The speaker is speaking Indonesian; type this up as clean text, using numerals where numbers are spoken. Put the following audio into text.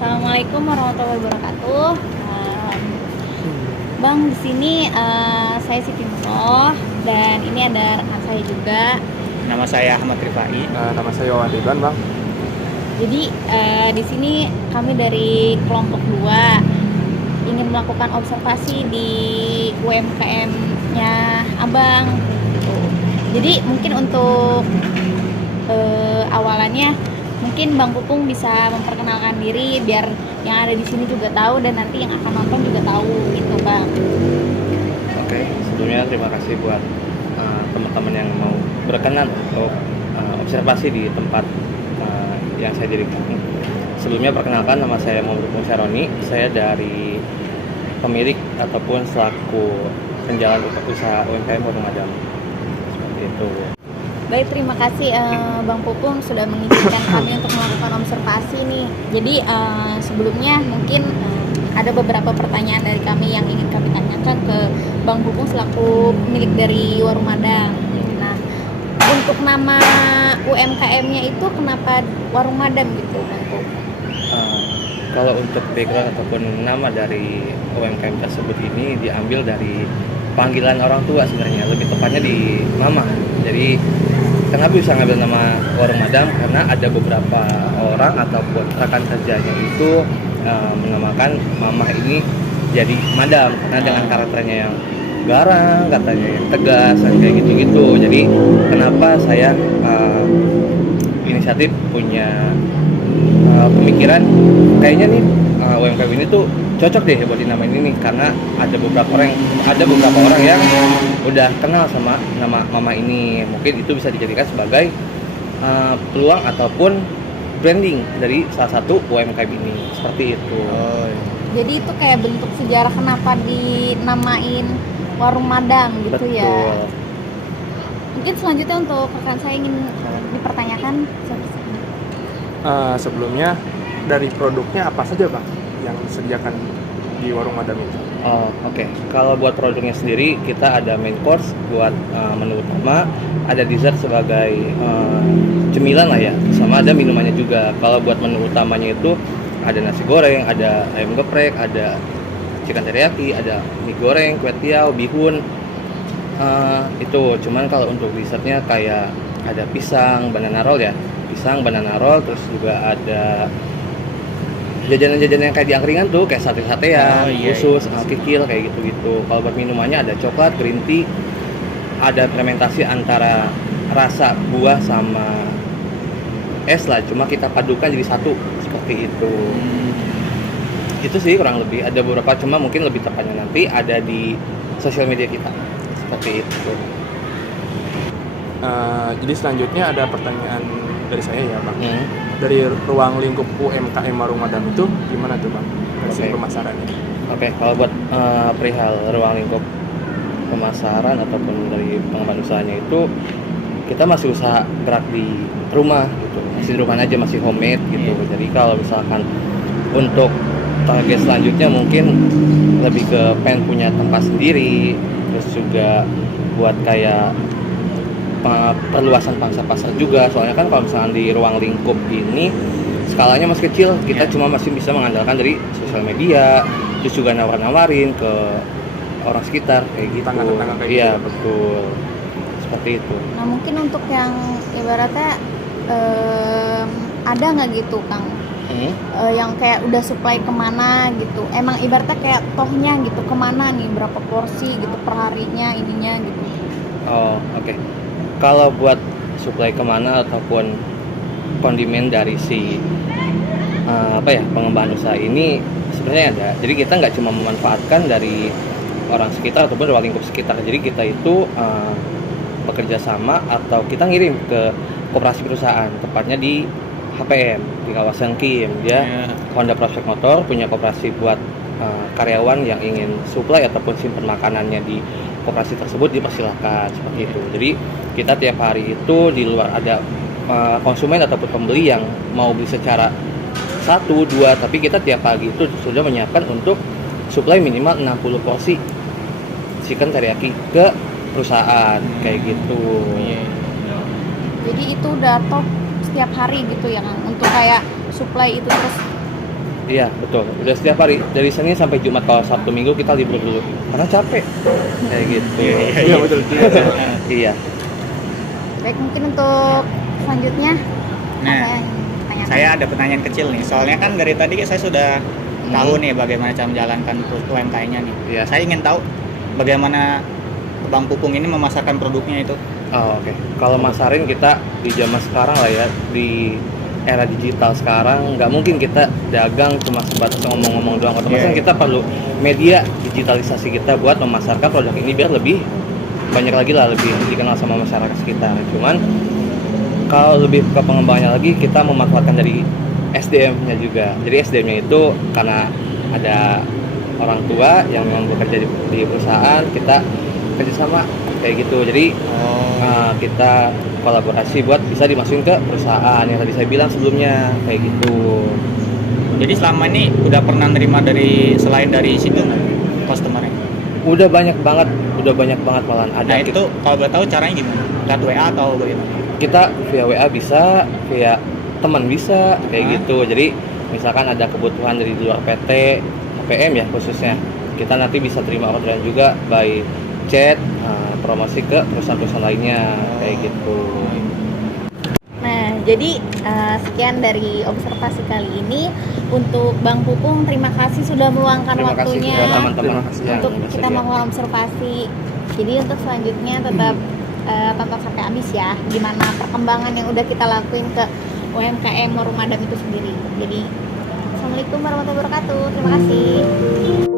Assalamualaikum warahmatullahi wabarakatuh. Bang, di sini saya Siti Nurroh dan ini ada rekan saya juga. Nama saya Ahmad Rifai. Nama saya Wawan Ridwan, Bang. Jadi di sini kami dari kelompok 2 ingin melakukan observasi di UMKM-nya Abang. Gitu. Jadi mungkin untuk awalannya mungkin Bang Pupung bisa memperkenalkan diri biar yang ada di sini juga tahu dan nanti yang akan nonton juga tahu gitu, Bang. Oke, sebelumnya terima kasih buat teman-teman yang mau berkenan untuk observasi di tempat yang saya dirikan. Sebelumnya perkenalkan, nama saya Muhammad Pupung Syaroni. Saya dari pemilik ataupun selaku penjalan usaha UMKM Warung Madam. Seperti itu. Baik, terima kasih Bang Pupung sudah mengizinkan kami untuk melakukan observasi nih. Jadi sebelumnya mungkin ada beberapa pertanyaan dari kami yang ingin kami tanyakan ke Bang Pupung selaku pemilik dari Warung Madam. Nah, untuk nama UMKM-nya itu kenapa Warung Madam gitu, Bang Pupung? Kalau untuk background ataupun nama dari UMKM tersebut ini diambil dari panggilan orang tua sebenarnya, lebih tepatnya di mama. Jadi kenapa bisa ngambil nama Warung Madam? Karena ada beberapa orang ataupun rekan kerjanya itu menamakan mama ini jadi Madam karena dengan karakternya yang garang, katanya yang tegas, dan kayak gitu-gitu. Jadi kenapa saya inisiatif punya pemikiran kayaknya nih UMKM ini tuh cocok deh buat dinamain ini karena ada beberapa orang yang udah kenal sama nama mama ini. Mungkin itu bisa dijadikan sebagai peluang ataupun branding dari salah satu UMKM ini, seperti itu. Jadi itu kayak bentuk sejarah kenapa dinamain Warung Madam gitu. Betul. Ya. Mungkin selanjutnya untuk rekan saya ingin dipertanyakan. Sebelumnya dari produknya apa saja, Bang, yang disediakan di Warung Madam itu? Oke. Kalau buat produknya sendiri kita ada main course buat menu utama, ada dessert sebagai cemilan lah ya, sama ada minumannya juga. Kalau buat menu utamanya itu ada nasi goreng, ada ayam geprek, ada chicken teriyaki, ada mie goreng, kue tiaw, bihun. Itu cuman kalau untuk dessertnya kayak ada pisang, banana roll ya, banana roll, terus juga ada jajanan-jajanan yang kayak di angkringan tuh, kayak sate-satean, khusus, kikil, kayak gitu-gitu. Kalau buat minumannya ada coklat, green tea, ada fermentasi antara rasa buah sama es lah, cuma kita padukan jadi satu, seperti itu. Itu sih kurang lebih, ada beberapa, cuma mungkin lebih tepatnya nanti ada di sosial media kita, seperti itu. Jadi selanjutnya ada pertanyaan dari saya ya, Bang. Dari ruang lingkup UMKM Warung Madam itu gimana tuh, Bang? Dari pemasarannya. Oke, kalau buat perihal ruang lingkup pemasaran ataupun dari pengembangan usahanya itu kita masih usaha gerak di rumah gitu, masih di rumah aja, masih homemade gitu. Jadi kalau misalkan untuk target selanjutnya mungkin lebih ke pengen punya tempat sendiri, terus juga buat kayak perluasan pangsa pasar juga. Soalnya kan kalau misalnya di ruang lingkup ini skalanya masih kecil, kita cuma masih bisa mengandalkan dari sosial media, terus juga nawar-nawarin ke orang sekitar kayak gitu. Tetangga-tetangga kayak iya, gitu. Betul. Seperti itu. Nah, mungkin untuk yang ibaratnya ada nggak gitu, Kang? Yang kayak udah supply kemana gitu, emang ibaratnya kayak tohnya gitu, kemana nih, berapa porsi gitu perharinya ininya gitu. Oke. Kalau buat supply kemana ataupun kondimen dari si pengembangan usaha ini sebenarnya ada. Jadi kita nggak cuma memanfaatkan dari orang sekitar ataupun ruang lingkup sekitar. Jadi kita itu bekerja sama atau kita ngirim ke koperasi perusahaan, tepatnya di HPM di kawasan Kim. Dia Honda Prospect Motor punya koperasi buat karyawan yang ingin supply ataupun simpan makanannya di koperasi tersebut dipersilakan seperti itu. Jadi kita tiap hari itu di luar ada konsumen ataupun pembeli yang mau beli secara 1, 2, tapi kita tiap pagi itu sudah menyiapkan untuk supply minimal 60 porsi chicken teriyaki ke perusahaan kayak gitu. Jadi itu udah top setiap hari gitu ya Kang, untuk kayak supply itu terus. Iya betul, udah setiap hari dari Senin sampai Jumat. Kalau Sabtu Minggu kita libur dulu karena capek kayak gitu. Iya betul. Iya. Baik, mungkin untuk selanjutnya Nah, saya ada pertanyaan kecil nih. Soalnya kan dari tadi saya sudah tahu nih bagaimana cara menjalankan UMKM-nya nih. Iya. Saya ingin tahu bagaimana Bang Pupung ini memasarkan produknya itu. Oh, oke. Kalau masarin kita di zaman sekarang lah ya, di era digital sekarang nggak mungkin kita dagang cuma sebatas ngomong-ngomong doang. Otomatis kan kita perlu media digitalisasi kita buat memasarkan produk ini biar lebih banyak lagi lah, lebih dikenal sama masyarakat sekitar. Cuman kalau lebih ke pengembangannya lagi, kita memanfaatkan dari SDM-nya juga. Jadi SDM-nya itu karena ada orang tua yang memang bekerja di perusahaan, kita kerjasama kayak gitu. Jadi kita kolaborasi buat bisa dimasukin ke perusahaan yang tadi saya bilang sebelumnya kayak gitu. Jadi selama ini udah pernah nerima dari selain dari situ customer-nya? Udah banyak banget malahan ada. Nah itu kalau boleh tahu caranya gimana? Lewat WA atau bagaimana? Kita via WA bisa, via teman bisa kayak gitu. Jadi misalkan ada kebutuhan dari luar PT HPM ya khususnya, kita nanti bisa terima orderan juga by chat, promosi ke perusahaan-perusahaan lainnya kayak gitu. Nah, jadi sekian dari observasi kali ini. Untuk Bang Pupung, terima kasih sudah meluangkan Terima kasih waktunya kepada teman-teman yang untuk kita bersedia. melakukan observasi. Jadi untuk selanjutnya tetap tonton sampai habis ya, gimana perkembangan yang udah kita lakuin ke UMKM Warung Madam itu sendiri. Jadi, assalamualaikum warahmatullahi wabarakatuh. Terima kasih.